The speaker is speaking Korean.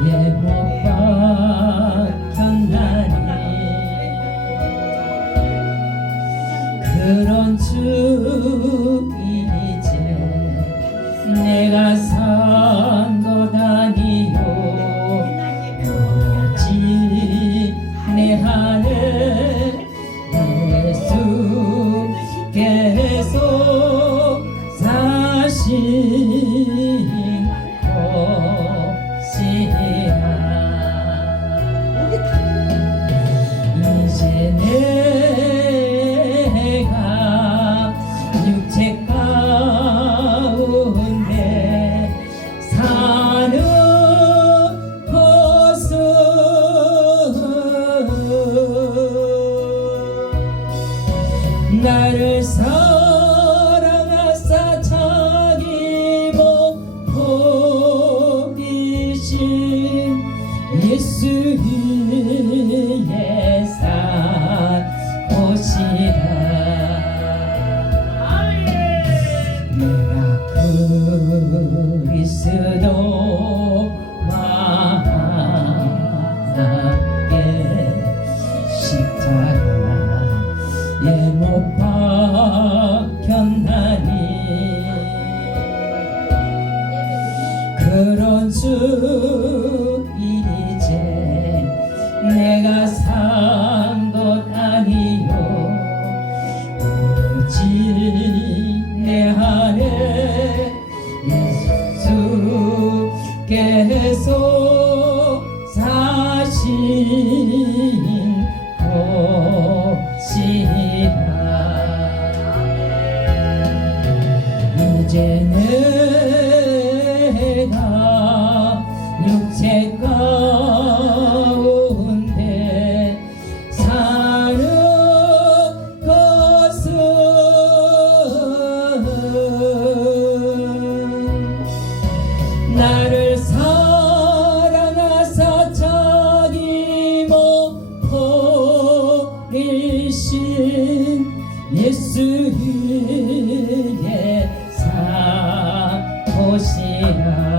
나의 못 봤던 날이 그런 주 이제 내가 산 것 아니요. 오직 내 하늘 예수께서 사신 나를 사랑하사 자기 못 버리신 예수의 산 곳이라 십자가에 못 박혔나니. 그런 주 이제 내가 산 것 아니요. 오직 내 안에 예수께서 사신 것이 이제 내가 육체 가운데 사는 것은 나를 사랑하사 자기 못 버리신 예수의 Yeah.